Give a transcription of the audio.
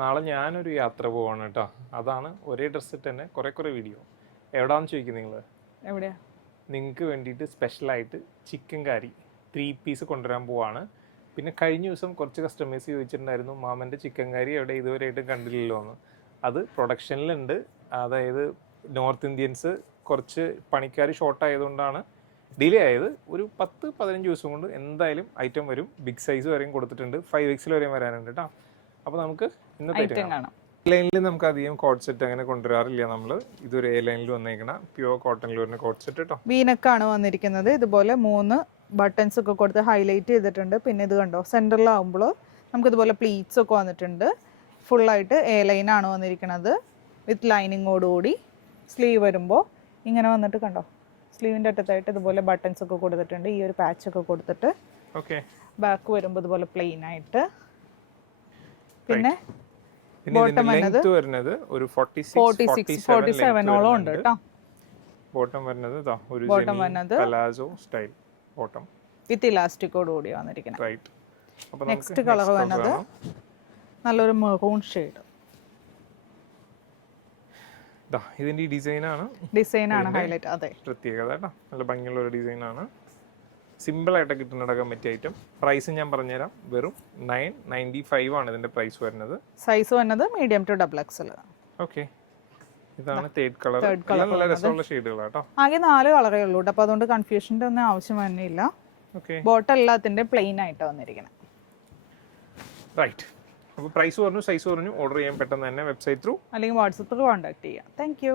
നാളെ ഞാനൊരു യാത്ര പോവാണ് കേട്ടോ. അതാണ് ഒരേ ഡ്രസ്സ് ഇട്ട് തന്നെ കുറേ വീഡിയോ. എവിടാന്ന് ചോദിക്കും നിങ്ങൾ? എവിടെയാ? നിങ്ങൾക്ക് വേണ്ടിയിട്ട് സ്പെഷ്യലായിട്ട് ചിക്കൻ കറി 3 പീസ് കൊണ്ടുവരാൻ പോവാണ്. പിന്നെ കഴിഞ്ഞ ദിവസം കുറച്ച് കസ്റ്റമേഴ്സ് ചോദിച്ചിട്ടുണ്ടായിരുന്നു, മാമൻ്റെ ചിക്കൻ കറി എവിടെ ഇതുവരെയായിട്ടും കണ്ടില്ലല്ലോ എന്ന്. അത് പ്രൊഡക്ഷനിലുണ്ട്. അതായത് നോർത്ത് ഇന്ത്യൻസ് കുറച്ച് പണിക്കാർ ഷോർട്ട് ആയതുകൊണ്ടാണ് ഡിലേ ആയത്. ഒരു 10-15 ദിവസം കൊണ്ട് എന്തായാലും ഐറ്റം വരും. ബിഗ് സൈസ് വരെയും കൊടുത്തിട്ടുണ്ട്, 5XL വരെയും വരാനുണ്ട് കേട്ടോ. അപ്പോൾ നമുക്ക് ഇന്നത്തെ കാണാം. ലൈനിൽ നമുക്ക് അധികം കോട്ട് സെറ്റ് അങ്ങനെ കൊണ്ടുവരാറില്ല നമ്മൾ. ഇതൊരു എ ലൈനിൽ വന്നേക്കണ പ്യുവർ കോട്ടണിൽ വരുന്ന കോട്ട് സെറ്റ് കേട്ടോ. വീനക്കാണ് വന്നിരിക്കുന്നത്. ഇതുപോലെ 3 ബട്ടൺസ് ഒക്കെ കൊടുത്ത് ഹൈലൈറ്റ് ചെയ്തിട്ടുണ്ട്. പിന്നെ ഇത് കണ്ടോ, സെൻറ്ററിലാവുമ്പോൾ നമുക്ക് ഇതുപോലെ പ്ലീറ്റ്സ് ഒക്കെ വന്നിട്ടുണ്ട്. ഫുള്ളായിട്ട് എ ലൈനാണ് വന്നിരിക്കുന്നത് വിത്ത് ലൈനിങ്ങോടുകൂടി. സ്ലീവ് വരുമ്പോൾ ഇങ്ങനെ വന്നിട്ട് കണ്ടോ, സ്ലീവിൻ്റെ അറ്റത്തായിട്ട് ഇതുപോലെ ബട്ടൺസ് ഒക്കെ കൊടുത്തിട്ടുണ്ട്. ഈ ഒരു പാച്ച് ഒക്കെ കൊടുത്തിട്ട് ബാക്ക് വരുമ്പോൾ ഇതുപോലെ പ്ലെയിൻ ആയിട്ട്. പിന്നെ ബോട്ടം വരുന്നത് ഒരു 47 ഉണ്ട് കേട്ടോ. ബോട്ടം വരുന്നത് ഒരു ബോട്ടം വരുന്നത് പലാസോ സ്റ്റൈൽ ബോട്ടം വിത്ത് ഇലാസ്റ്റിക്കോട് കൂടി വന്നിരിക്കുന്നത്. റൈറ്റ്. അപ്പോൾ നെക്സ്റ്റ് കളർ വരുന്നത് നല്ലൊരു മെറൂൺ ഷെയ്ഡ്. ഇതിന്റെ ഡിസൈനാണ് ഹൈലൈറ്റ്. അതെ, പ്രത്യേകത കേട്ടോ. നല്ല ഭംഗിയുള്ള ഒരു ഡിസൈനാണ്. സിമ്പിളായിട്ട് കിട്ടുന്നടക്കാൻ പറ്റിയ ഐറ്റം. പ്രൈസ് ഞാൻ പറഞ്ഞുതരാം. വെറും 995 ആണ് ഇതിന്റെ പ്രൈസ് വരുന്നത്. സൈസ് വരുന്നത് മീഡിയം ടു XXL. ഓക്കെ, ഇതാണ് തേർഡ് കളർ. നല്ല രസമുള്ള ഷെയ്ഡുകളാണ് കേട്ടോ. ആകെ 4 കളറേ ഉള്ളൂ കേട്ടോ. അപ്പോൾ അതുകൊണ്ട് കൺഫ്യൂഷൻ്റെ ഒന്നും ആവശ്യം വരുന്നില്ല. ബോട്ടം എല്ലാത്തിൻ്റെ പ്ലെയിൻ ആയിട്ട് വന്നിരിക്കുന്നത്. റൈറ്റ്. അപ്പോൾ പ്രൈസ് പറഞ്ഞു, സൈസ് പറഞ്ഞു. ഓർഡർ ചെയ്യാൻ പെട്ടെന്ന് തന്നെ വെബ്സൈറ്റ് ത്രൂ അല്ലെങ്കിൽ വാട്സപ്പ് ത്രൂ കോൺടാക്ട് ചെയ്യാം. Thank you.